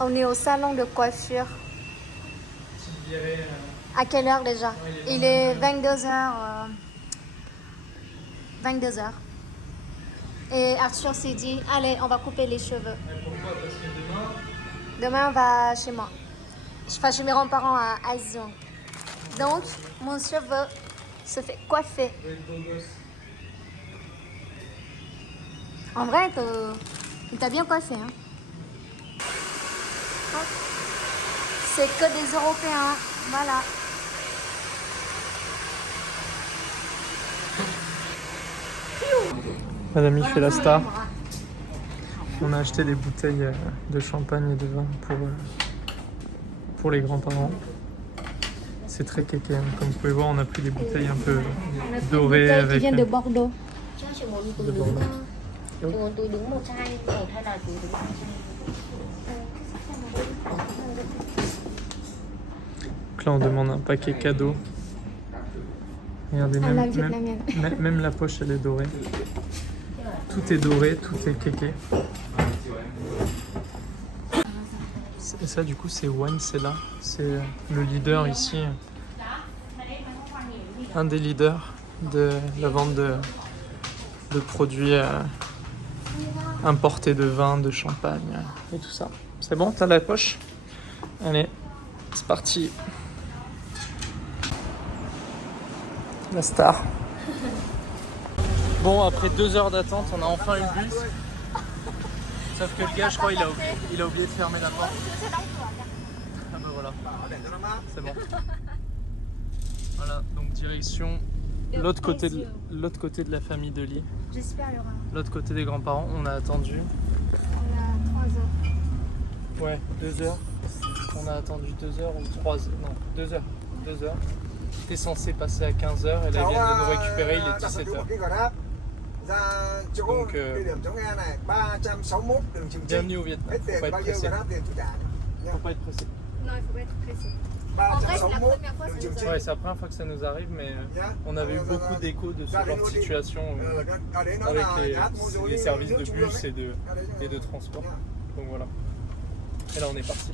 On est au salon de coiffure. À quelle heure déjà? Il est 22h. 22h. Et Arthur s'est dit, allez, on va couper les cheveux. Pourquoi? Parce que Demain, on va chez moi. Enfin, chez mes grands-parents à Aizon. Donc, mon cheveu se fait coiffer. En vrai, il t'a bien coiffé. Hein. C'est que des Européens. Voilà. Madame, il fait la star. On a acheté des bouteilles de champagne et de vin pour les grands-parents. C'est très kéké. Hein. Comme vous pouvez voir, on a pris des bouteilles un peu dorées avec... Qui viennent de Bordeaux. De Bordeaux. Donc là, on demande un paquet cadeau. Regardez, même la poche, elle est dorée. Tout est doré, tout est kéké. Et ça, du coup, c'est Wine Cella. C'est le leader ici. Un des leaders de la vente de produits importés de vin, de champagne et tout ça. C'est bon, t'as la poche? Allez, c'est parti. La star. Bon, après 2 heures d'attente, on a enfin eu le bus. Sauf que le gars, je crois, il a oublié de fermer la porte. Ah bah voilà, c'est bon. Voilà, donc direction l'autre côté de la famille de Lee. J'espère qu'il y aura. L'autre côté des grands-parents, on a attendu. On a 3 heures. Ouais, 2 heures. On a attendu 2 heures ou 3 heures. Non, 2 heures. 2 heures. C'était censé passer à 15 heures et là, ils viennent de nous récupérer, il est 17 heures. Donc, bienvenue au Vietnam. Faut pas être pressé. Faut pas être pressé. Non, il faut pas être pressé. En vrai, c'est la première fois que ça nous arrive. Ouais, c'est la première fois que ça nous arrive, mais on avait eu beaucoup d'échos de ce genre de situation avec les services de bus et de transport. Donc voilà. Et là, on est parti.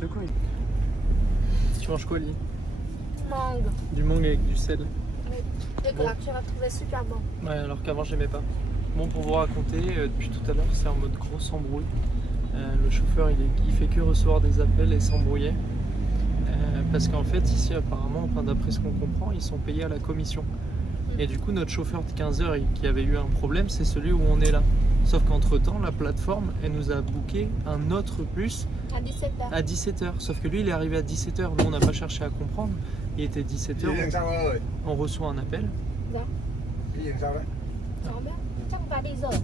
De quoi? Tu manges quoi, Lee? Mangue. Du mangue avec du sel. Oui. Et que Bon. Arthur a trouvé super bon. Ouais, alors qu'avant, j'aimais pas. Bon, pour vous raconter, depuis tout à l'heure, c'est en mode grosse embrouille. Le chauffeur, il fait que recevoir des appels et s'embrouiller. Parce qu'en fait, ici, apparemment, enfin, d'après ce qu'on comprend, ils sont payés à la commission. Et du coup, notre chauffeur de 15 heures qui avait eu un problème, c'est celui où on est là. Sauf qu'entre-temps, la plateforme, elle nous a booké un autre bus À 17h. à 17h. Sauf que lui, il est arrivé à 17h. Nous, on n'a pas cherché à comprendre. Il était 17h. On reçoit un appel. Dạ. Cháu biết. Chắc không phải đi rồi.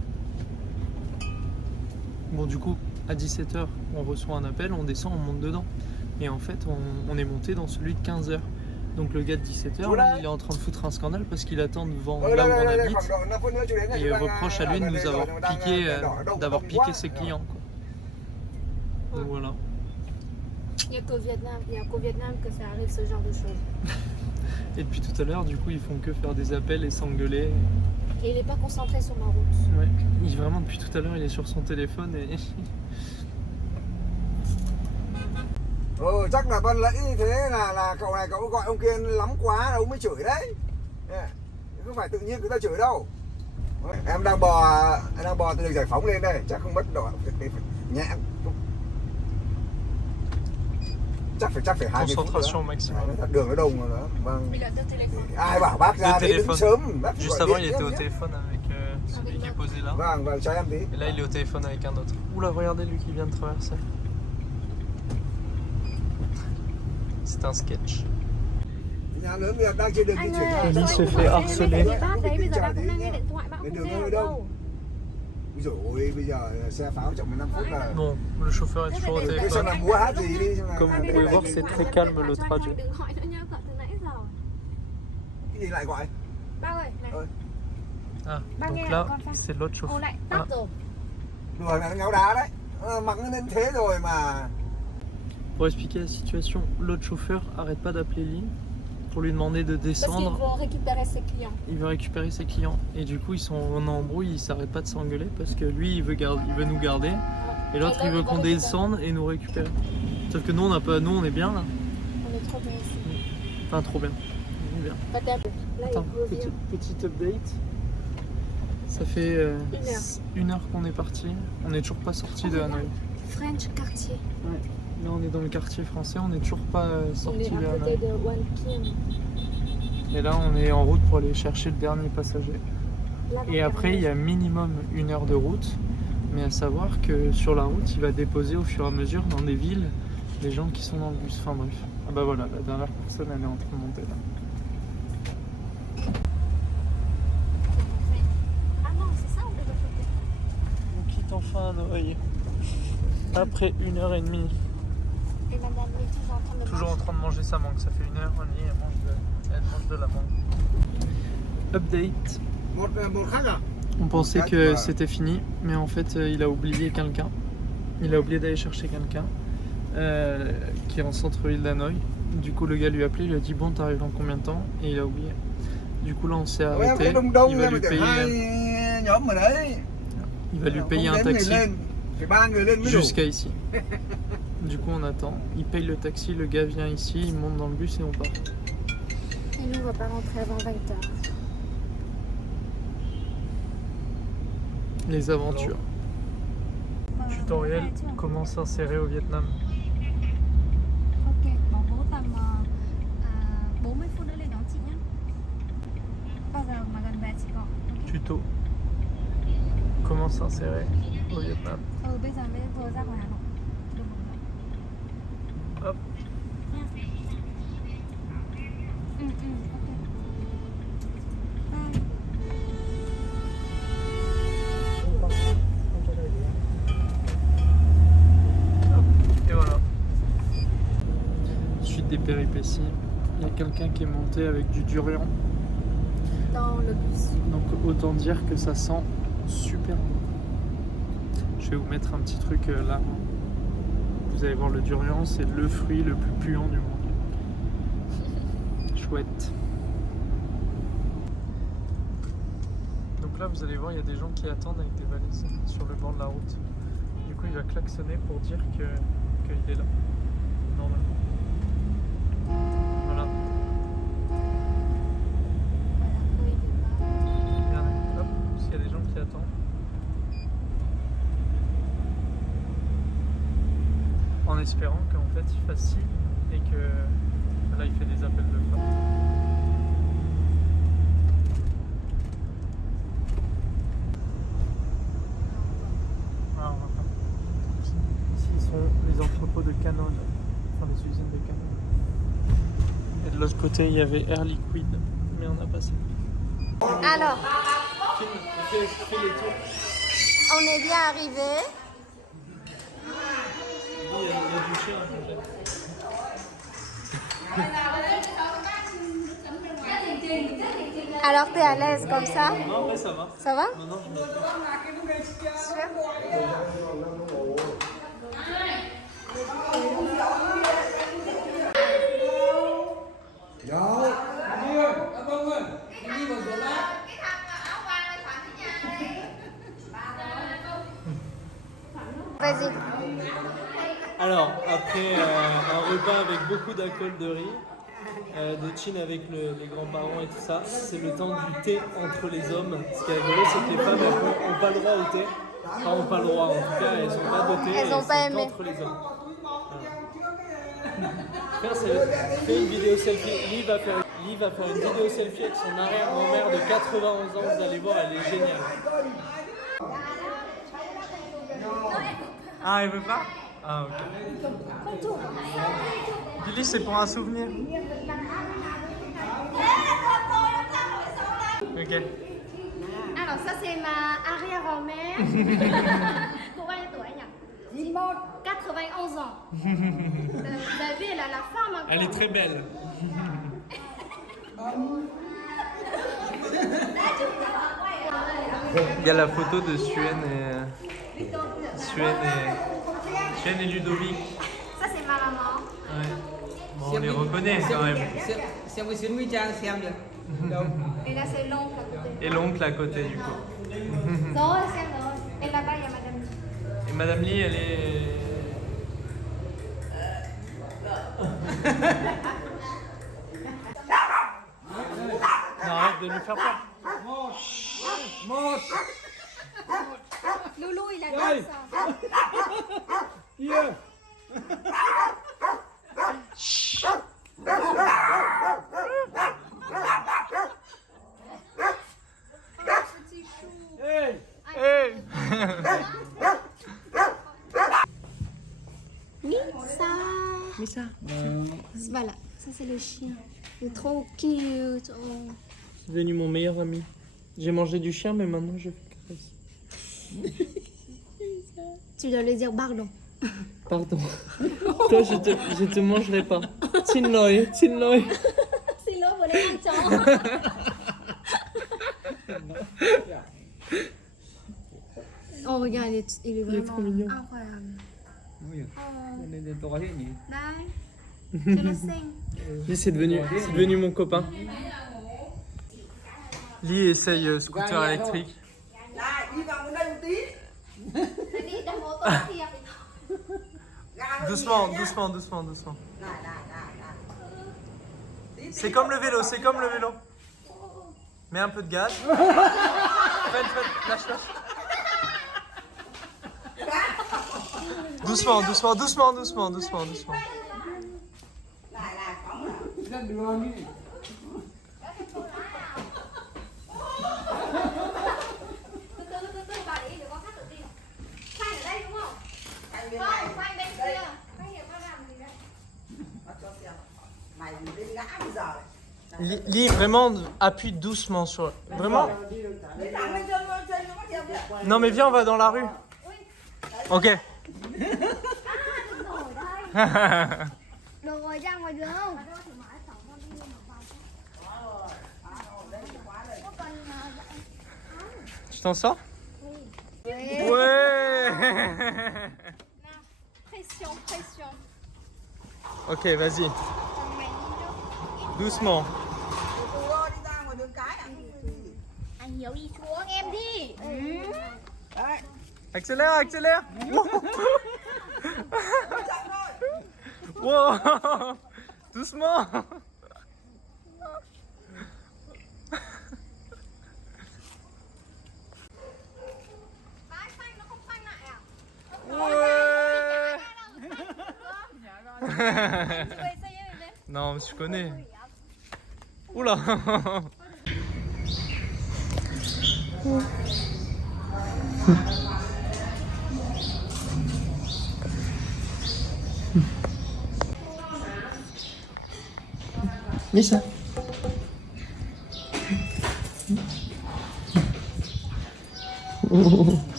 Bon, du coup, à 17h, on reçoit un appel, on descend, on monte dedans. Et en fait, on est monté dans celui de 15h. Donc le gars de 17h, là, il est en train de foutre un scandale parce qu'il attend devant là où on habite. Et il reproche à lui de nous avoir piqué, d'avoir piqué ses clients. Quoi. Donc voilà. Il n'y a qu'au Vietnam que ça arrive ce genre de choses. Et depuis tout à l'heure, du coup, ils font que faire des appels et s'engueuler. Et il n'est pas concentré sur ma route. Ouais. Vraiment, depuis tout à l'heure, il est sur son téléphone et... Chắc là Vân Lẫy như thế là cậu này cậu gọi ông kia lắm quá là ông mới chửi đấy. Không phải tự nhiên người ta chửi đâu. Em đang bò từ đường Giải Phóng lên đây, chắc không mất độ nhẹ. Chắc phải 20 phút Concentration maximum. Đường nó đông rồi đó. Vâng. Ai bảo bác ra đi đứng sớm. Juste avant, il était au téléphone avec celui qui est posé là. Vâng, cho em tí. Et là, il est au téléphone avec un autre. Oula, regardez lui qui vient de traverser. C'est un sketch. Nhà lớn bây giờ đang trên đường di chuyển. Lee se fait harceler. Bác đấy bây giờ bác cũng đang nghe điện thoại, bác không Đường nghe nó được đông. đâu. Ui dồi ôi, bây giờ xe pháo chậm 15 phút là... Bon, le chauffeur est toujours au Thế xem téléphone. là múa hát gì đi. Xem là... Comme vous pouvez voir, c'est très calme le trajet. Đừng gọi nữa nha, gọi từ nãy giờ. Cái gì lại gọi? Bác ơi, này. Ah, Bác donc nghe là, con pha. c'est l'autre Ô chauffeur. lại tắt rồi. Đùa này nó ngáo đá đấy. Mặc nó đến thế rồi mà... Pour expliquer la situation, l'autre chauffeur arrête pas d'appeler Lee pour lui demander de Parce qu'ils descendre. vont récupérer ses clients. Il veut récupérer ses clients. Et du coup, ils sont en embrouille, ils s'arrêtent pas de s'engueuler parce que lui, il veut nous garder. Et l'autre il veut qu'on descende et nous récupérer. Sauf que nous on n'a pas, nous on est bien là. On est trop bien ici. Enfin trop bien. On est bien. Là, Attends, il revient. petit update. Ça fait 1 heure qu'on est parti. On n'est toujours pas sorti de Hanoï. French quartier. Ouais. Là on est dans le quartier français, on n'est toujours pas On sorti est de à côté Hanoï. de Wan Kim. Et là on est en route pour aller chercher le dernier passager. Là, Et après il y a minimum 1 heure de route. Mais à savoir que sur la route il va déposer au fur et à mesure dans des villes les gens qui sont dans le bus. Enfin bref. Ah bah voilà, la dernière personne elle est en train de monter là. Ah non, c'est ça ou de l'autre côté? On quitte enfin Hanoï. Après 1h30. Et madame est toujours en train de Toujours en train de manger sa mangue. Ça fait 1h30, elle mange de la mangue. Update. Một khách à? On pensait Quatre, que voilà. c'était fini, mais en fait il a oublié quelqu'un. Il a oublié d'aller chercher quelqu'un qui est en centre-ville d'Hanoï. Du coup le gars lui a appelé, il lui a dit bon t'arrives dans combien de temps? Et il a oublié. Du coup là on s'est Em arrêté. thấy đông đông Il va em lui tưởng payer, hai nhóm ở đấy. il va lui Không payer un đến người taxi lên. Phải 3 người lên mới đủ. jusqu'à ici. Du coup on attend. Il paye le taxi, le gars vient ici, il monte dans le bus et on part. Et nous, on va pas rentrer avant 20h. Les aventures. Tutoriel comment s'insérer au Vietnam. Ok, bảo bố tầm 40 phút nữa lên đón chị nhé. Bao giờ mà gần về chị gọi. Ok. Tuto. Comment s'insérer au Vietnam. Bây giờ mới vừa ra khỏi Hà Nội. Được rồi. Hop. Nha. Ok. Bye. Et voilà. Suite des péripéties, il y a quelqu'un qui est monté avec du durian. Dans le bus. Donc autant dire que ça sent super bon. Je vais vous mettre un petit truc là. Vous allez voir, le durian, c'est le fruit le plus puant du monde. Chouette. Donc là, vous allez voir, il y a des gens qui attendent avec des valises sur le bord de la route. Du coup, il va klaxonner pour dire qu'il est là. Normalement. Voilà. Regardez, hop, s'il y a des gens qui attendent. En espérant qu'en fait il fasse signe et que là il fait des appels de phare. Ah, voilà. Ici sont les entrepôts de Canon, enfin les usines de Canon. Et de l'autre côté il y avait Air Liquide, mais on a passé. Alors, Fais les tours. on est bien arrivé. Il y a du chien. Alors, t'es à l'aise comme ça? Non, ouais, ça va. Ça va? Non, je me Vas-y. Alors, après un repas avec beaucoup d'alcool de riz, de chin avec les grands-parents et tout ça, c'est le temps du thé entre les hommes. Ce qui est rigolo, c'est que les femmes n'ont pas le droit au thé. Enfin, n'ont pas le droit, en tout cas, elles n'ont pas de thé. Elles et ont pas c'est aimé. qu'entre les hommes. Voilà. Fais une vidéo selfie. Lee va faire une vidéo selfie avec son arrière-grand-mère de 91 ans. Vous allez voir, elle est géniale. Ah, elle veut pas? Ah, ok. Billy, c'est pour un souvenir. Ok. Alors ça c'est ma arrière-grand-mère. Cô bao nhiêu tuổi nhỉ? 91 ans. Vous avez vu, elle a la forme encore. Elle est très belle. Il y a la photo de Suen et Ludovic. Ça c'est ma maman. Ouais. Bon, on les reconnaît quand même. Xem cái xuyến Mỹ Trang xem được. Đâu? Et là c'est l'oncle à côté. Et l'oncle à côté du coup. Rồi xem rồi. Et là-bas il y a madame. Et Madame Lee, elle est... Non, arrête de lui faire peur. Loulou, il adore ça. Petit chou. Hey. Misa. Voilà, ça c'est le chien. Il est trop cute. Oh. C'est devenu mon meilleur ami. J'ai mangé du chien, mais maintenant je fais caresse. Tu dois lui dire pardon. Pardon. Toi, je te mangerai pas. Tinloi, tinloi. Xin lỗi vừa nãy ăn chó. Oh regarde, il est vraiment trop mignon. incroyable. Nên to thế nhỉ? Đây, cho nó xinh. Lee, c'est devenu mon copain. Lee essaye scooter électrique. Này, đi vào bên đây một tí. Đi đâm ô tô thiệt. Doucement, doucement, doucement, doucement. Này, này, này, này. C'est comme le vélo, c'est comme le vélo. Mets un peu de gaz. Freine, lâche, lâche. Doucement, doucement, doucement, doucement, doucement, doucement. Này, này, phóng nào. Ra đường đi. Từ bà để để con khác tự tin. Khoanh ở đây đúng không? Anh bên Không, này. khoanh bên Đây. kia. Khoanh hiểu con làm gì đây? Bắt cho xem. Mày đến ngã bây giờ này. Lee, vraiment, appuie doucement sur... Vraiment. Đi thẳng lên chân nó có thiệp đấy. Non mais viens, on va dans la rue. Ok. Được rồi, ra ngoài đường. Tu t'en sors? Ouais. Pression, pression. Ok, vas-y. Doucement. Từ từ đi ra ngoài đường cái à. Anh Hiếu đi xuống em đi. Đấy. Accélère, accélère. Chậm thôi. Wow. Doucement. Đấy, khoanh nó không khoanh lại à? Ouais. Tu veux essayer les mêmes? Non, mais je connais. Oula. Misa.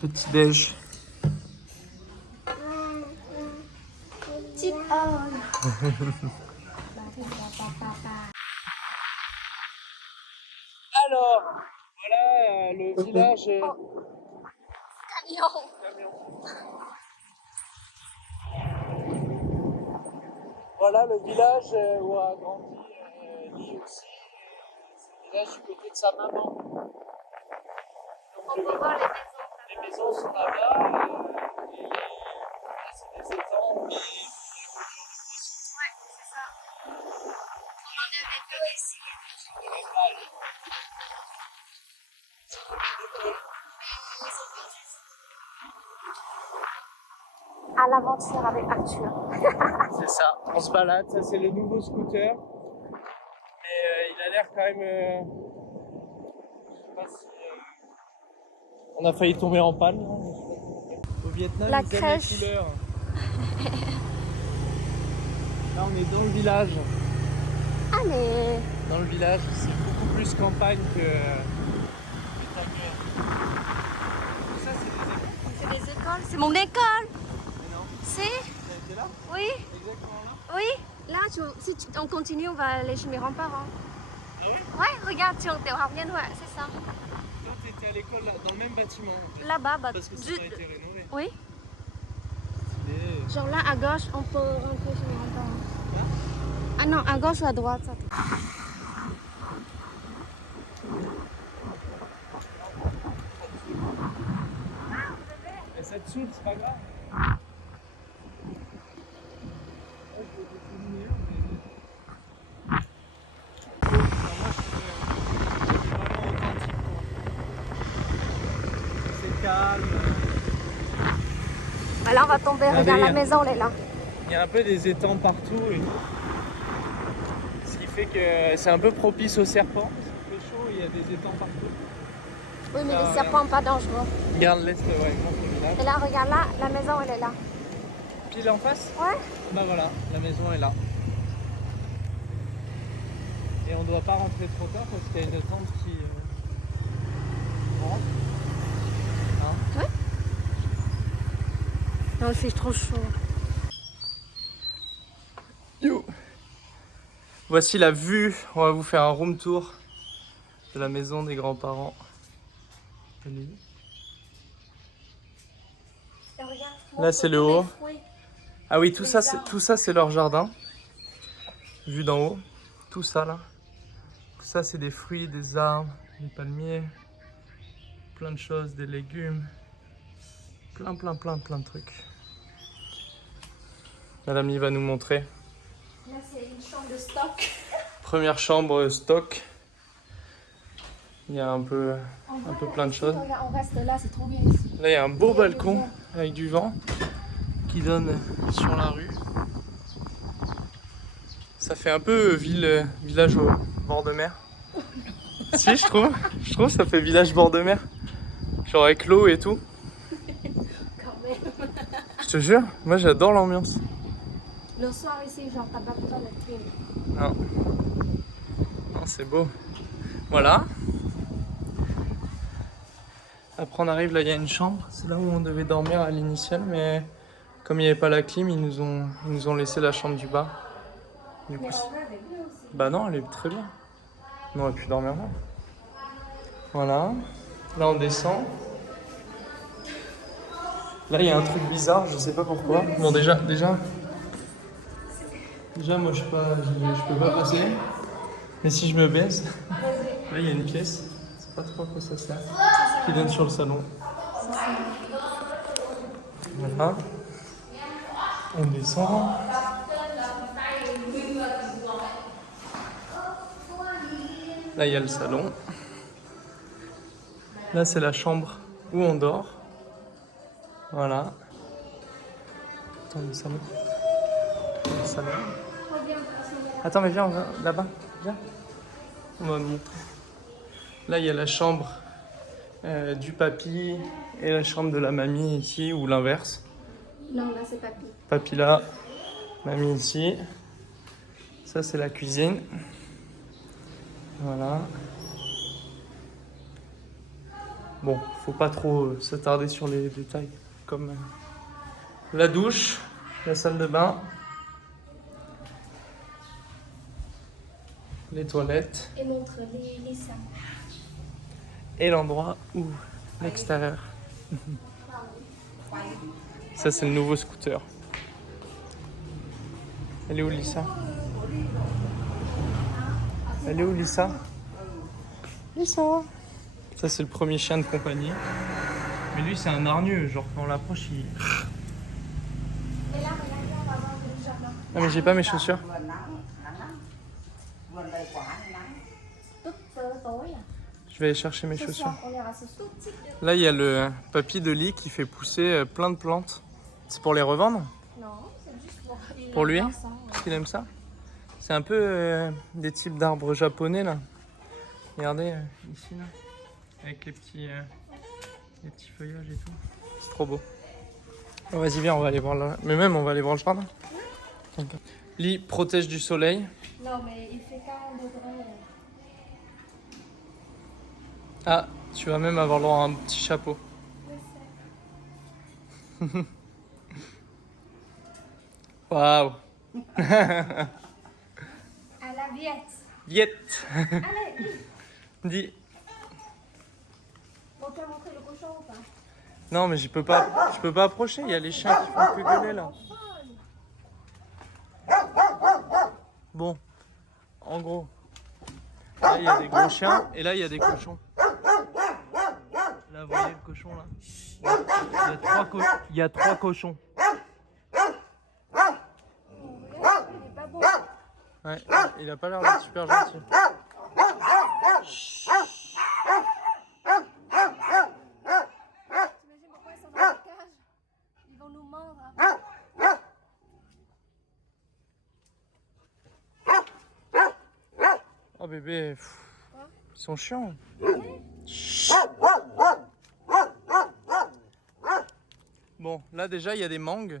Petit déj. Chip on. Alors, voilà le village. Camion. Voilà le village où a grandi Lee aussi. C'est le village du côté de sa maman. Donc, On peut voir les maisons. les maisons sont là-bas. Et là, c'est des étangs. Et Ouais, c'est ça. On en avait deux ici. À l'aventure avec Arthur. c'est ça, on se balade. Ça, c'est le nouveau scooter. Mais il a l'air quand même. Je sais pas si. On a failli tomber en panne. Là. Au Vietnam, La ils aiment crèche. les couleurs. Là, on est dans le village. Allez. Dans le village, c'est beaucoup plus campagne que. Ça, c'est des écoles. C'est des écoles. C'est mon école. Mais non, C'est. t'as été là? Oui. Exactement là? Oui. Là, on continue, on va aller chez mes grands-parents. Ah oui? Ouais, regarde, trường tiểu học Nhân Huệ, c'est ça. Toi, t'étais à l'école là, dans le même bâtiment. En fait. Là-bas, bah, Parce que ça a été rénové. Oui. Et... Genre là, à gauche, on peut rentrer chez mes grands-parents. Ah non, à gauche ou à droite, ça. soude, c'est pas grave. C'est calme. Bah là, on va tomber. Regardez, Regarde, la hein. maison, elle est là. Il y a un peu des étangs partout. Et ce qui fait que c'est un peu propice aux serpents. Il fait chaud, il y a des étangs partout. Oui, mais Ah, les serpents, pas dangereux. Regarde l'est, ouais, montre le village. Et là, regarde là, la maison, elle est là. Pile en face. Ouais. Bah voilà, la maison est là. Et on doit pas rentrer trop tard parce qu'il y a une tente qui rentre. Hein? Non, il fait trop chaud. Yo. Voici la vue. On va vous faire un room tour de la maison des grands-parents. Allez. Là, c'est le haut. Ah oui, tout ça, c'est leur jardin. Vu d'en haut. Tout ça là. Tout ça, c'est des fruits, des arbres, des palmiers. Plein de choses, des légumes. Plein de trucs. Madame Y va nous montrer. Là, c'est une chambre de stock. Première chambre stock. Il y a un peu plein de choses. On reste là, c'est trop bien ici. Là, il y a un beau balcon avec du vent qui donne sur la rue. Ça fait un peu village au bord de mer. Si, je trouve que ça fait village bord de mer. Genre avec l'eau et tout. Quand même. Je te jure, moi j'adore l'ambiance. Le soir ici, genre, t'as pas besoin de clim. Non. Non, c'est beau. Voilà. Après on arrive, là il y a une chambre. C'est là où on devait dormir à l'initiale, mais comme il n'y avait pas la clim, ils nous ont laissé la chambre du bas. Du coup, bah non, elle est très bien. On aurait pu dormir là. Voilà. Là on descend. Là il y a un truc bizarre, je sais pas pourquoi. Bon déjà moi je peux pas passer. Mais si je me baisse, là il y a une pièce. Je sais pas trop à quoi ça sert. Qui donne sur le salon. Voilà. On descend. Là il y a le salon. Là c'est la chambre où on dort. Voilà. Attends, le salon. Le salon. Attends, mais viens, on va là-bas. Viens. On va montrer. Là, il y a la chambre du papy et la chambre de la mamie ici, ou l'inverse. Non, là, c'est papy. Papy là, mamie ici. Ça, c'est la cuisine. Voilà. Bon, faut pas trop s'attarder sur les détails. Comme la douche, la salle de bain, les toilettes Et montre les seins. et l'endroit où l'extérieur. Ça, c'est le nouveau scooter. Elle est où, Lisa? Elle est où, Lisa? Lisa! Ça, c'est le premier chien de compagnie. Mais lui, c'est un hargneux. Genre, quand on l'approche, il... Et là, regardez, on va voir le jardin. Ah, mais j'ai pas mes chaussures. Vừa nắng, nắng. Vừa đầy quả nắng. Tout tối à. Je vais aller chercher mes Ce chaussures. soir, on ira se tout Là, il y a le papy de lit qui fait pousser plein de plantes. C'est pour les revendre? Non, c'est juste pour... Pour lui? adore ça, ouais. Il aime ça? C'est un peu des types d'arbres japonais, là. Regardez, ici, là. Avec les petits feuillages et tout. C'est trop beau. Oh, vas-y, viens, on va aller voir là. Mais même, on va aller voir le jardin. Lit protège du soleil. Non, mais il fait 40 degrés. Ah, tu vas même avoir le droit à un petit chapeau. Waouh. À la viette. Viette. Allez, Dis. on t'a montré le cochon ou pas? Non, mais je peux pas approcher. Il y a les chiens qui font que gueuler là. Bon, en gros, là il y a des gros chiens et là il y a des cochons. Là Là, vous voyez le cochon là? Il y a 3 cochons. Ouais, il a pas l'air d'être super gentil. T'imagines pourquoi ils sont dans la cage? Ils vont nous mordre après. Oh bébé, ils sont chiants. Bon, là déjà il y a des mangues.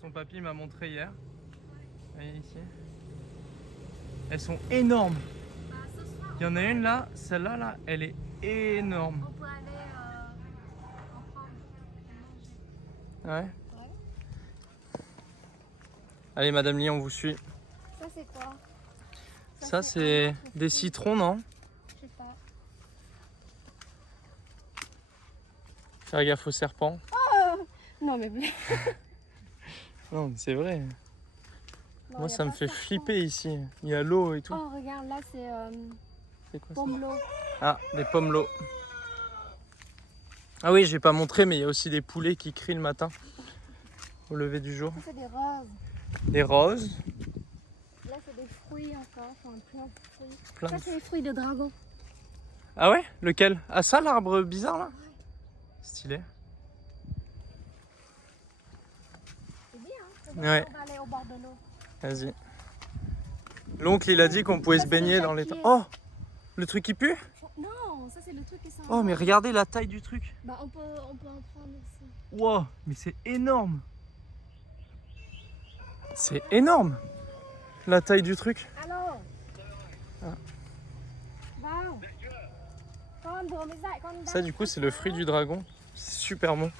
Son papy m'a montré hier. Vous voyez ici. Elles sont énormes. Il y en a une là, celle-là là, elle est énorme. On peut aller en prendre et manger. Ouais. Allez Madame Lee, on vous suit. Ça c'est quoi? Ça c'est des citrons, non? Je sais pas. Faire gaffe aux serpents. Non mais Non, mais c'est vrai. non, Moi y a ça me pas fait serpent. flipper ici. Il y a l'eau et tout. Oh regarde là c'est C'est quoi ça? pomelo. Ah, des pommelots. Ah oui, j'ai pas montré, mais il y a aussi des poulets qui crient le matin au lever du jour. Ça c'est des roses. Des roses. Là c'est des fruits encore. Enfin plein de fruits. Plein Ça de- c'est les fruits de dragon. Ah ouais? Lequel? Ah ça, l'arbre bizarre là? Stylé. C'est bien hein. Ouais. On va aller au bord de l'eau. Vas-y. L'oncle il a dit qu'on pouvait Ça, se c'est le baigner dans les... jacquier. Oh! Le truc qui pue? Non, ça c'est le truc qui sent. Oh mais regardez la taille du truc. Bah on peut en prendre ici. Wow, mais c'est énorme. C'est énorme. La taille du truc. Alo. Ah. Vào. Con vừa mới dạy con. Ça du coup c'est le fruit du dragon. C'est super bon.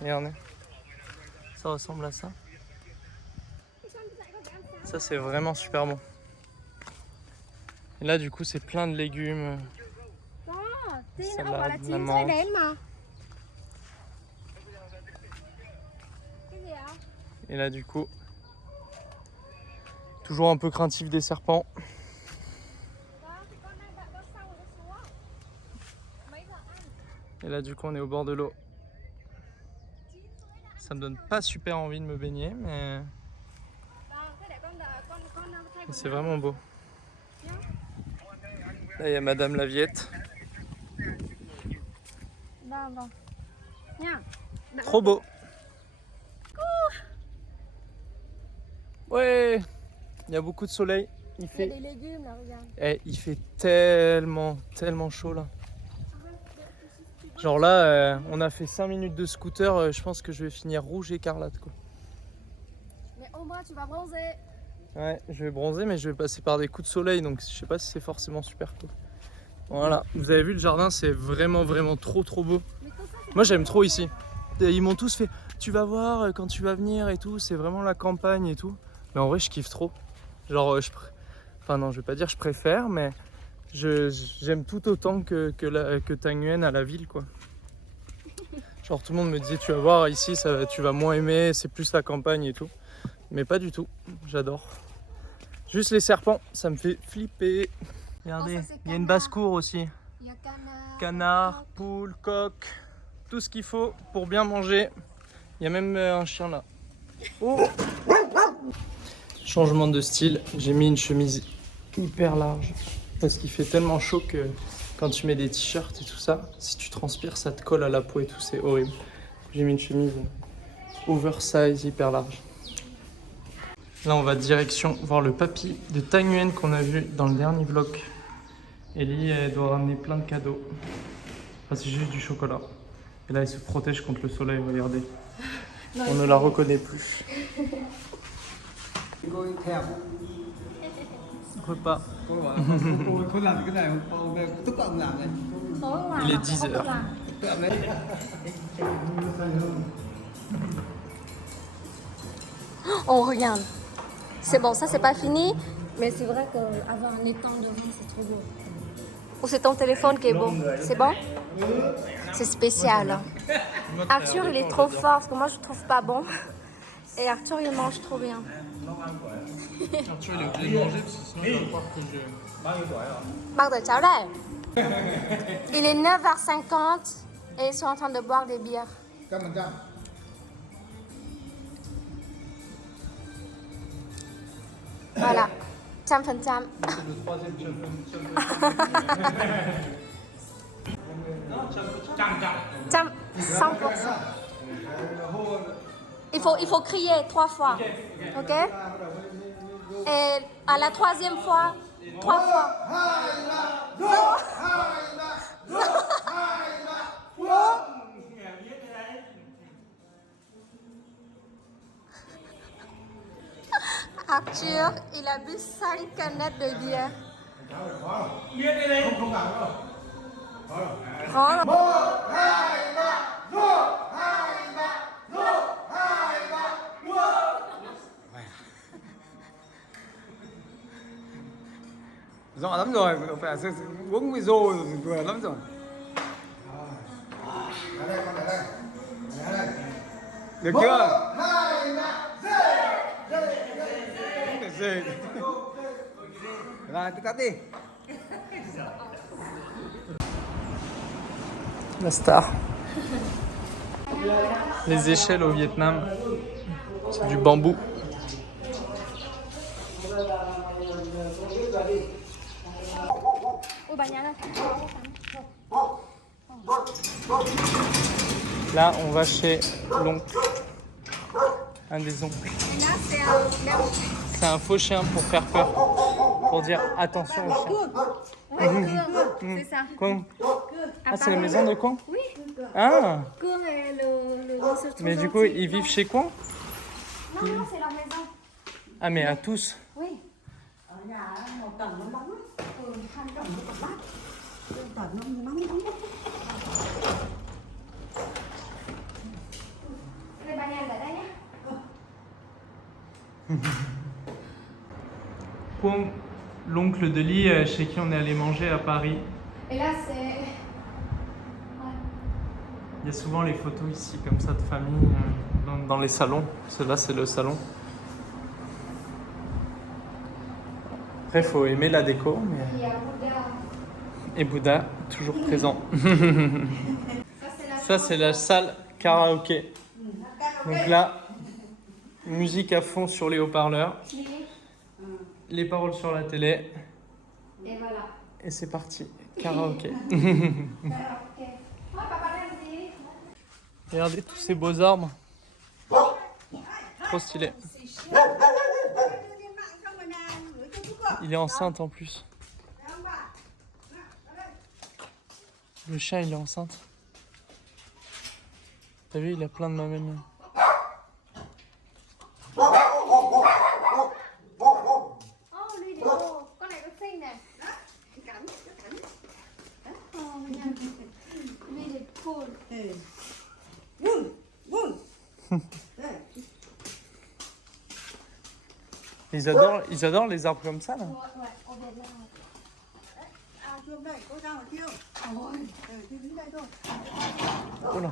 Regardez. Ça ressemble à ça. Ça c'est vraiment super bon. Et là du coup c'est plein de légumes. Có. Tin Salad, ông bảo là chín lemon. rưỡi đến mà. Cái gì ạ? Et là du coup, toujours un peu craintif des serpents. Vâng, thì con đang đợi con xong rồi nó xuống. Mấy giờ ăn? Et là du coup on est au bord de l'eau. Ça me donne pas super envie de me baigner, mais Vâng, thế để con đợi con thay c'est vraiment beau. Là il y a Madame Laviette. Vâng vâng. Nha. Trop beau. Ouais, il y a beaucoup de soleil. Il Il y a fait, des légumes là, regarde. il fait tellement chaud là. Genre là, on a fait 5 minutes de scooter. Je pense que je vais finir rouge écarlate quoi. Mais au moins tu vas bronzer. Ouais, je vais bronzer, mais je vais passer par des coups de soleil, donc je sais pas si c'est forcément super cool. Voilà, vous avez vu le jardin, c'est vraiment trop beau. Mais tout ça, c'est Moi j'aime trop ici. Et ils m'ont tous fait, tu vas voir quand tu vas venir et tout, c'est vraiment la campagne et tout. Mais en vrai, je kiffe trop. Genre, enfin non, je vais pas dire je préfère, mais j'aime tout autant que Taï Nguyen à la ville, quoi. Genre tout le monde me disait, tu vas voir ici, tu vas moins aimer, c'est plus la campagne et tout. Mais pas du tout, j'adore. Juste les serpents, ça me fait flipper. Regardez, Oh, ça, c'est il y a une canard. basse-cour aussi. Il y a canard. Canard, poule, coq, tout ce qu'il faut pour bien manger. Il y a même un chien là. Oh! Changement de style, j'ai mis une chemise hyper large parce qu'il fait tellement chaud que quand tu mets des t-shirts et tout ça, si tu transpires, ça te colle à la peau et tout, c'est horrible. J'ai mis une chemise oversize hyper large. Là, on va direction voir le papy de Taï Nguyen qu'on a vu dans le dernier vlog. Ellie, elle doit ramener plein de cadeaux. Enfin, c'est juste du chocolat. Et là, elle se protège contre le soleil, regardez. Non, On ne la reconnaît plus. Cô theo. Repas. Cô làm cái này không? Về tất cả ông làm này. Tối ở ngoài Il est là 10 không heures. được làm. Tự làm đấy. On regarde. C'est bon, ça c'est pas fini, mais c'est vrai qu'avoir un étang devant c'est trop beau. Ou c'est ton téléphone qui est beau. C'est bon? C'est spécial. hein. Arthur il est trop fort parce que moi je trouve pas bon. Et Arthur il mange trop bien. Arthur, il est obligé de manger parce que sinon il va croire que je... Bao giờ cháu đây? Il est 9h50 et ils sont en train de boire des bières. Voilà. 100%. C'est le troisième champion. 100%. Il faut crier 3 fois. Ok? Et à la 3e fois, 3 fois. Arthur, il a bu 5 canettes de bière. Rõ lắm rồi, phải uống với rô vừa lắm rồi. Được chưa? Rồi, tắt đi. La star. Les échelles au Vietnam, c'est du bambou. Là, on va chez l'oncle. Un des oncles. Là, C'est un faux chien pour faire peur. Pour dire attention au chien. c'est ça. Quoi? Ah, c'est la maison de Coin? Oui. Ah, Cour et le mais du coup, ils vivent chez Coin? Non, non, c'est leur maison. Ah, mais à tous. Oui. Ở nhà một tuần nó nóng lắm. 2 tuần nó còn mát. 1 tuần nó nóng lắm. Đây bà nhà ở đây nhé. Coin, l'oncle de Lee chez qui on est allé manger à Paris. Et là, c'est... Il y a souvent les photos ici, comme ça, de famille, dans les salons. Celui-là, c'est le salon. Après, il faut aimer la déco. Mais... Il y a Bouddha. Et Bouddha, toujours présent. Ça, c'est la Ça, c'est la salle karaoké. Donc là, musique à fond sur les haut-parleurs. clé. Les paroles sur la télé. Et voilà. Et c'est parti. Karaoké. Ok. Ouais, papa, vas-y. Regardez tous ces beaux arbres. Trop stylé. Il est enceinte en plus. Le chien, il est enceinte. T'as vu, il a plein de mamelles. Oh, lui, il est beau. Con này có xinh này. Oh, regarde. Lui, il est cool. Ils adorent les arbres comme ça, là. Ouais, au Vietnam. À chuông đây, có ra một chiêu. Ôi. Đi đứng đây thôi. Oh là.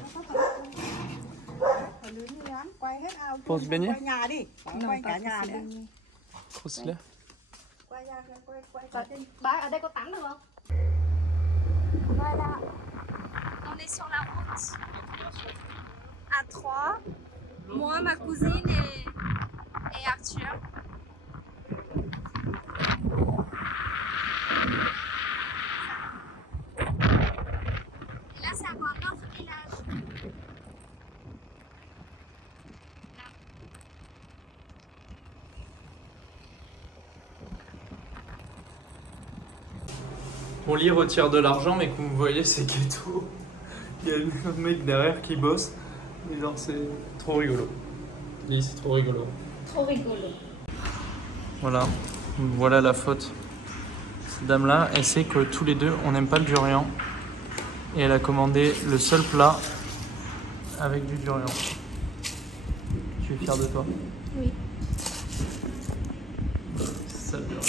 Còn đứng như án, quay hết ao. Pour se baigner? Quay nhà đi. Quay cả nhà nữa. Trop stylé. Quay ra, quay cả trên. Bà, ở đây có tắm được không? Voilà. On est sur la route. À 3. Moi, ma cousine et Arthur. Et là, c'est encore un autre village. Mon lit retire de l'argent, mais comme vous voyez, c'est ghetto. Il y a un mec derrière qui bosse. Et genre, c'est trop rigolo. Lit, c'est trop rigolo. Trop rigolo. Voilà. Voilà la faute. Cette dame-là, elle sait que tous les deux, on n'aime pas le durian. Et elle a commandé le seul plat avec du durian. Tu es fier de toi? Oui. C'est ça le durian.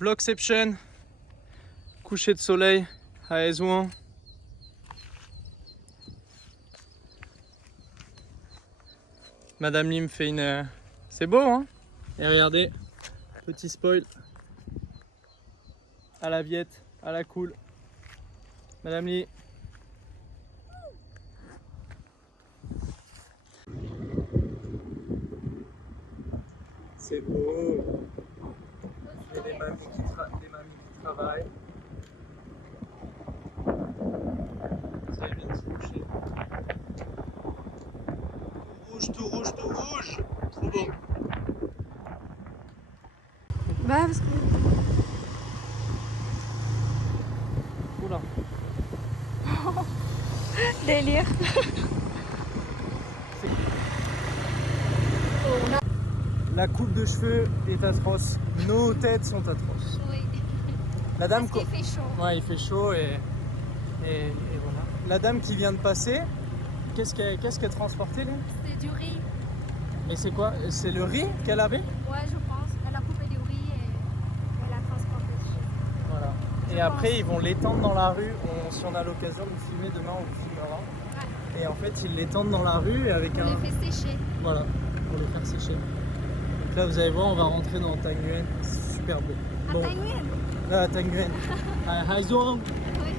Vlogception, coucher de soleil à Ezouan. Madame Lee me fait une... C'est beau hein. Et regardez, petit spoil. À la viette, à la cool. Madame Lee. C'est beau. Il y a des mamies qui travaillent. Ça vient de se coucher. Tout rouge, tout rouge. Trop beau. Bah, parce que... Oula. Délire. La coupe de cheveux est atroce. Nos têtes sont atroces. Oui. La dame Parce qu'il fait chaud. Ouais, il fait chaud et voilà. La dame qui vient de passer, qu'est-ce qu'elle transportait là? C'est du riz. Et c'est quoi? C'est le riz qu'elle avait? Ouais, je pense. Elle a coupé du riz et elle a transporté chez. Voilà. Et après, ils vont l'étendre dans la rue. Si on a l'occasion de filmer demain, on le filmera. Ouais. Et en fait, ils l'étendent dans la rue et avec On un... les fait sécher. Voilà, pour les faire sécher. Donc là, vous allez voir, on va rentrer dans Tang Nguyen. C'est super beau. Bon. Tang Nguyen. Là, Tang Nguyen. À Haizuan. Oui.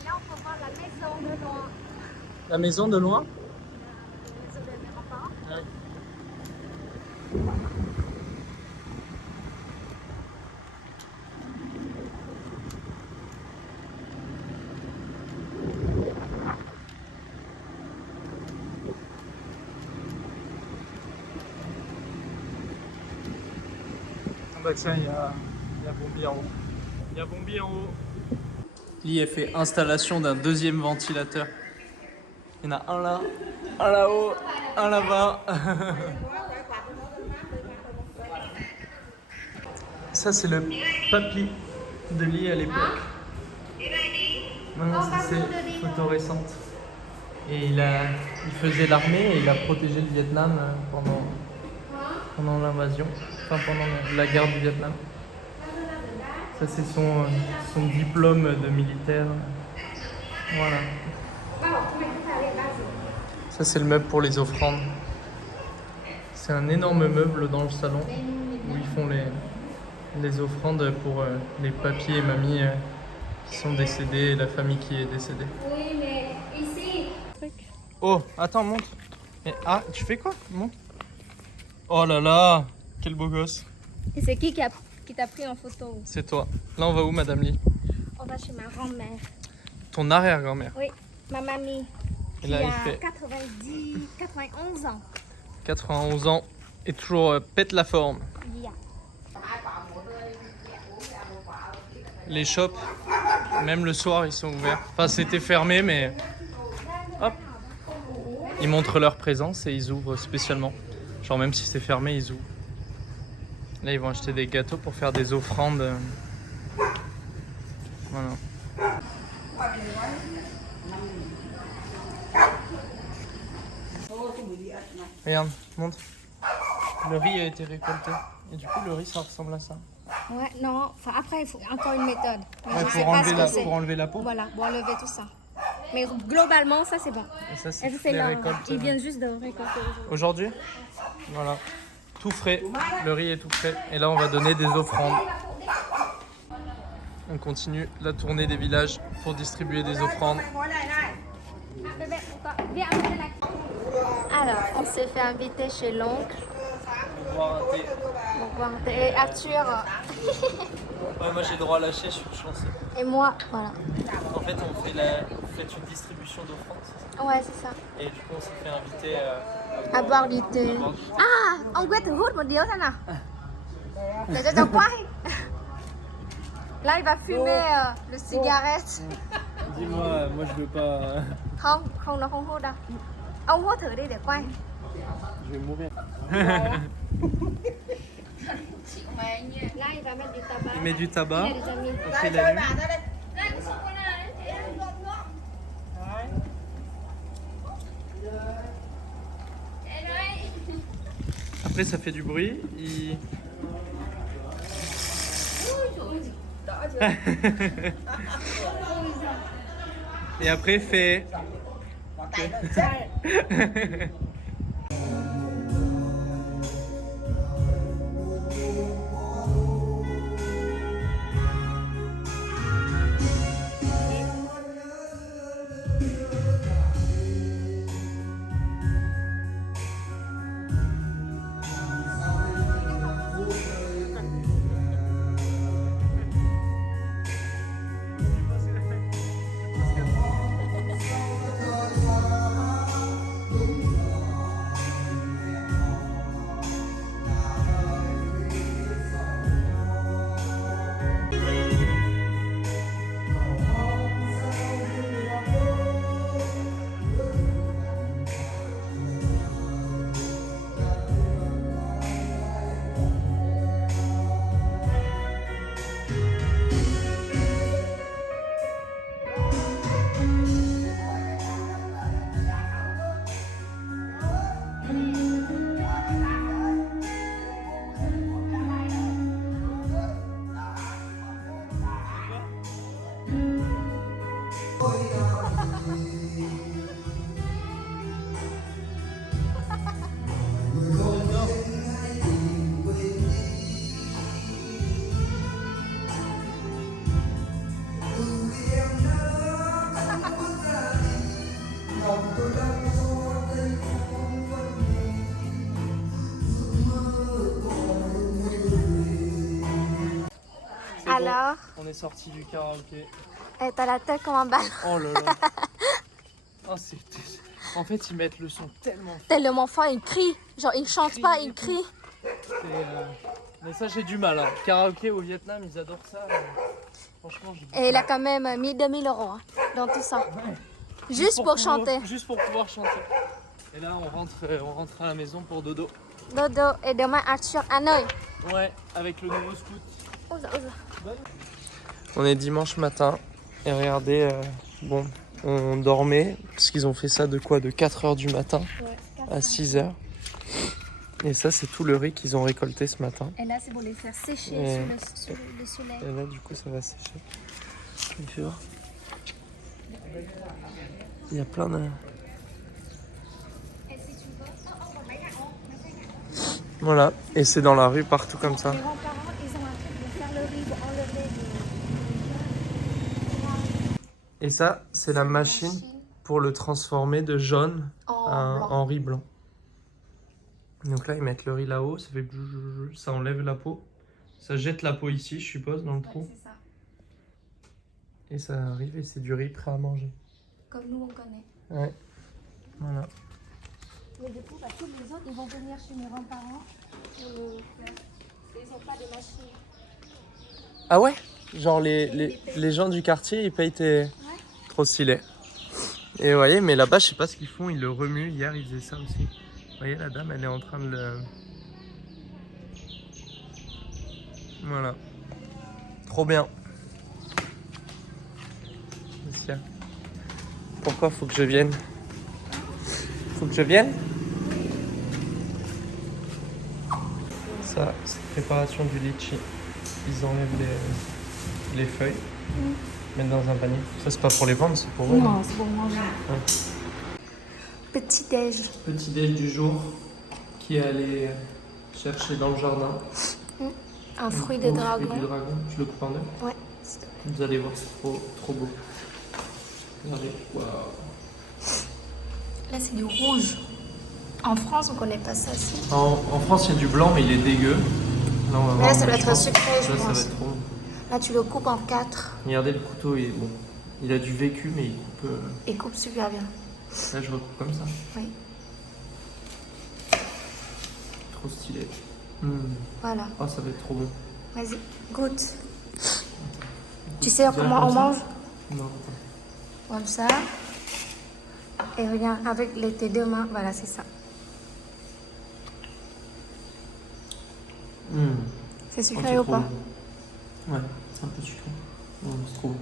Et là, on peut voir la maison de loin. La maison de loin? La maison de mes grands-parents. Ouais. Bah tiens, il y a Bombi en haut. Il y a Bombi en haut. Lee a fait installation d'un deuxième ventilateur. Il y en a un là, un là-haut, un là-bas. Ça c'est le papy de Lee à l'époque. Maintenant ça c'est photo récente. Et il faisait l'armée et il a protégé le Vietnam pendant l'invasion, enfin pendant la guerre du Vietnam. Ça c'est son diplôme de militaire. Voilà. Ça c'est le meuble pour les offrandes. C'est un énorme meuble dans le salon où ils font les offrandes pour les papiers et mamies qui sont décédés et la famille qui est décédée. Oui, mais ici. Oh, attends, monte. Mais, tu fais quoi? Monte. Oh là là, quel beau gosse. Et c'est qui t'a pris en photo? C'est toi. Là, on va où, Madame Lee? On va chez ma grand-mère. Ton arrière-grand-mère. Oui, ma mamie. Et Qui là, il a fait 91 ans. 91 ans et toujours pète la forme. Yeah. Les shops, même le soir, ils sont ouverts. Enfin, c'était fermé, mais hop, ils montrent leur présence et ils ouvrent spécialement. Genre, même si c'est fermé, ils ouvrent. Là, ils vont acheter des gâteaux pour faire des offrandes. Voilà. Regarde, montre. Le riz a été récolté. Et du coup, le riz, ça ressemble à ça. Ouais, non. Enfin, après, il faut encore une méthode. Mais Ouais, je sais pour, pas ce que c'est. pour enlever la peau. Voilà, pour enlever tout ça. Mais globalement, ça, c'est bon. Et ça, Et c'est ça, toutes c'est les là. récoltes. Ils viennent juste de récolter aujourd'hui. Aujourd'hui, voilà. Tout frais. Le riz est tout frais. Et là, on va donner des offrandes. On continue la tournée des villages pour distribuer des offrandes. Alors, on s'est fait inviter chez l'oncle Pour boire un thé. pour boire un thé. Et Arthur Ouais, moi j'ai droit à lâcher, je suis chanceux. et moi, voilà. En fait, vous faites une distribution d'offrandes, c'est ça? Ouais, c'est ça. Et du coup, on s'est fait inviter À boire du thé. Ah, ông quét thử hút một điếu xem nào. Để cho cháu quay. Là, il va fumer le cigarette. Dis-moi, moi je veux pas. Không, không, nó không hút đâu. Ông hút thử đi để quay. Je vais mourir. Là, il va mettre du tabac. Il met du tabac. Il a déjà mis. Après, il allume. Après, ça fait du bruit. Et après, fait. Alors, on est sorti du karaoké. et t'as la tête comme un ballon. Oh là là. Oh, en fait, ils mettent le son tellement fort. Tellement fort, il crie. Genre, il chante pas, il crie. Mais ça, j'ai du mal. Hein. Karaoké au Vietnam, ils adorent ça. Franchement, j'ai du Et il a mal. quand même mis 2000 € hein, dans tout ça. Juste pour chanter. Juste pour pouvoir chanter. Et là, on rentre à la maison pour dodo. Dodo. Et demain, Arthur Hanoï. Ouais, avec le nouveau scout. Osa. On est dimanche matin. Et regardez, bon, on dormait. Parce qu'ils ont fait ça de 4h du matin à 6h. Et ça, c'est tout le riz qu'ils ont récolté ce matin. Et là, c'est pour les faire sécher sous le soleil. Et là, du coup, ça va sécher. Tu vois, il y a plein de... Voilà, et c'est dans la rue partout comme ça. Les grands-parents, ils ont un truc de faire le riz, de enlever Et ça, c'est la machine pour le transformer de jaune en riz blanc. Donc là, ils mettent le riz là-haut, ça fait... Ça enlève la peau. Ça jette la peau ici, je suppose, dans le trou. c'est ça. Et ça arrive et c'est du riz prêt à manger. Comme nous, on connaît. Ouais, voilà. Mais du coup, tous les autres, ils vont venir chez mes grands-parents pour le faire. Ils n'ont pas de machine. Ah ouais? Genre les gens du quartier, ils payent tes... Trop stylé. Et vous voyez, mais là-bas, je sais pas ce qu'ils font, ils le remuent. Hier, ils faisaient ça aussi. Vous voyez, la dame, elle est en train de le... Voilà. Trop bien. Lucia. Pourquoi faut que je vienne? Faut que je vienne? Ça, c'est préparation du litchi. Ils enlèvent les feuilles, mettent dans un panier. Ça, c'est pas pour les vendre, c'est pour eux. Non, c'est pour manger. Ouais. Petit déj. Petit déj du jour qui est allé chercher dans le jardin. Un fruit de Fruit dragon. du dragon. Je le coupe en deux. Ouais. Vous allez voir, c'est trop beau. Regardez. Waouh. Là, c'est du rouge. En France, on connaît pas ça aussi. En France, il y a du blanc, mais il est dégueu. Là, on va Mais voir là, ça un doit peu, être je pense. sucré, je Là, ça va pense. être trop bon. Là, tu le coupes en 4 Regardez, le couteau, il est bon. Il a du vécu, mais il coupe... et coupe super bien. Là, je recoupe comme ça. Oui. Trop stylé. Voilà. Oh, ça va être trop bon. Vas-y, goûte. Tu sais comment on mange? Non, Comme ça. Et regarde, avec tes deux mains, voilà, c'est ça. C'est sucré ou pas? Ouais, c'est un peu sucré. C'est trop bon.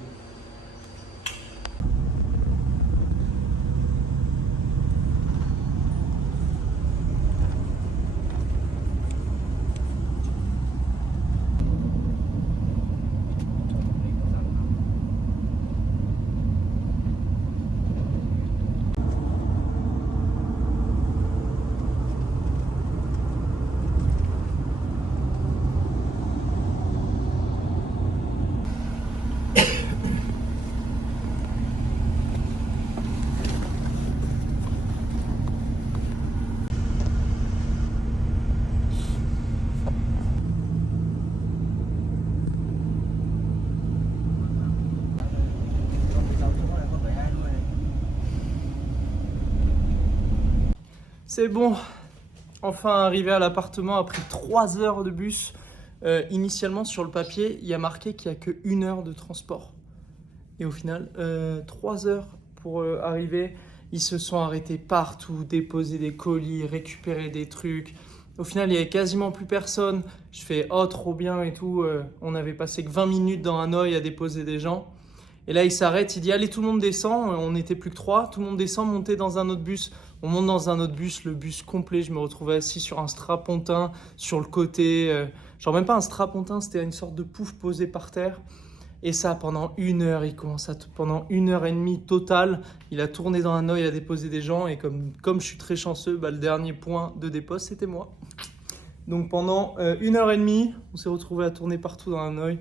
C'est bon. Enfin arrivé à l'appartement après 3 heures de bus. Initialement sur le papier, il y a marqué qu'il n'y a que 1 heure de transport. Et au final, 3 heures pour arriver. Ils se sont arrêtés partout, déposer des colis, récupérer des trucs. Au final, il n'y avait quasiment plus personne. Je fais « Oh, trop bien » et tout. On avait passé que 20 minutes dans Hanoï à déposer des gens. Et là, il s'arrête, il dit « Allez, tout le monde descend ». On n'était plus que 3. Tout le monde descend, montez dans un autre bus. On monte dans un autre bus, le bus complet. Je me retrouvais assis sur un strapontin, sur le côté. Genre même pas un strapontin, c'était une sorte de pouf posé par terre. Et ça, pendant 1 heure, pendant 1h30 totale, il a tourné dans Hanoï à déposer des gens. Et comme je suis très chanceux, bah, le dernier point de dépôt, c'était moi. Donc pendant 1h30, on s'est retrouvés à tourner partout dans Hanoï.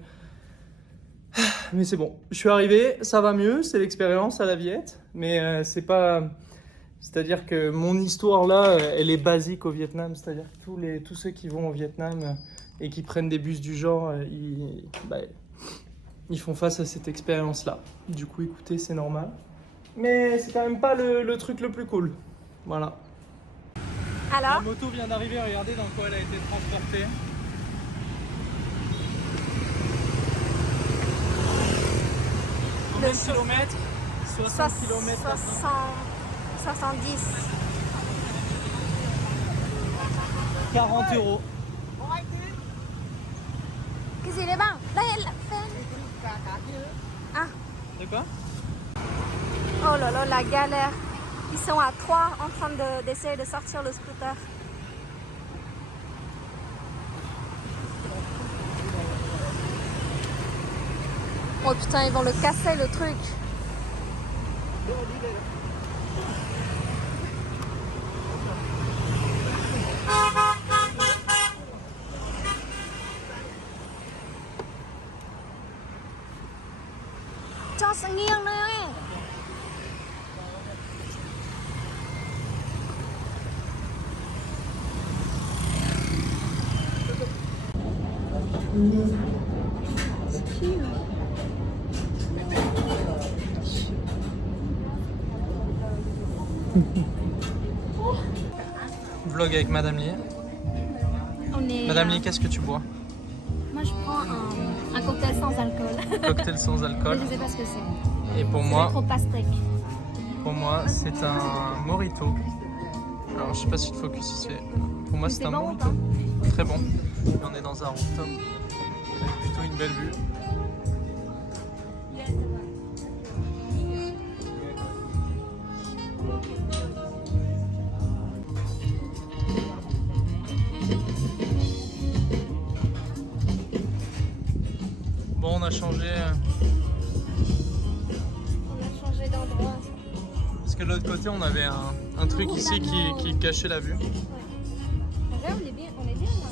Mais c'est bon, je suis arrivé, ça va mieux, c'est l'expérience à la Viette. Mais c'est pas... C'est-à-dire que mon histoire là, elle est basique au Vietnam. C'est-à-dire que tous ceux qui vont au Vietnam et qui prennent des bus du genre, ils font face à cette expérience-là. Du coup, écoutez, c'est normal. Mais c'est quand même pas le truc le plus cool. Voilà. Alors, La moto vient d'arriver, regardez dans quoi elle a été transportée. Combien de kilomètres 60 km. 70. 40 €. Cái gì đấy bạn? Đây là fan. Ah, De quoi? oh là là, la galère. Ils sont à 3 en train d'essayer de sortir le scooter. Oh putain, ils vont le casser le truc. Cho sẽ nghiêng đây. Vlog avec Madame Lee. On est, Madame Lee, qu'est-ce que tu bois? moi je prends un cocktail sans alcool. Cocktail sans alcool. Je sais pas ce que c'est. Et pour C'est moi, trop pastèque. c'est un mojito. Alors je sais pas si le focus ici. Pour moi, c'est un bon ou mojito. Très bon. On est dans un rooftop avec plutôt une belle vue. Bon, on a changé d'endroit. parce que de l'autre côté, on avait un truc ici qui cachait la vue. Là, on est bien là.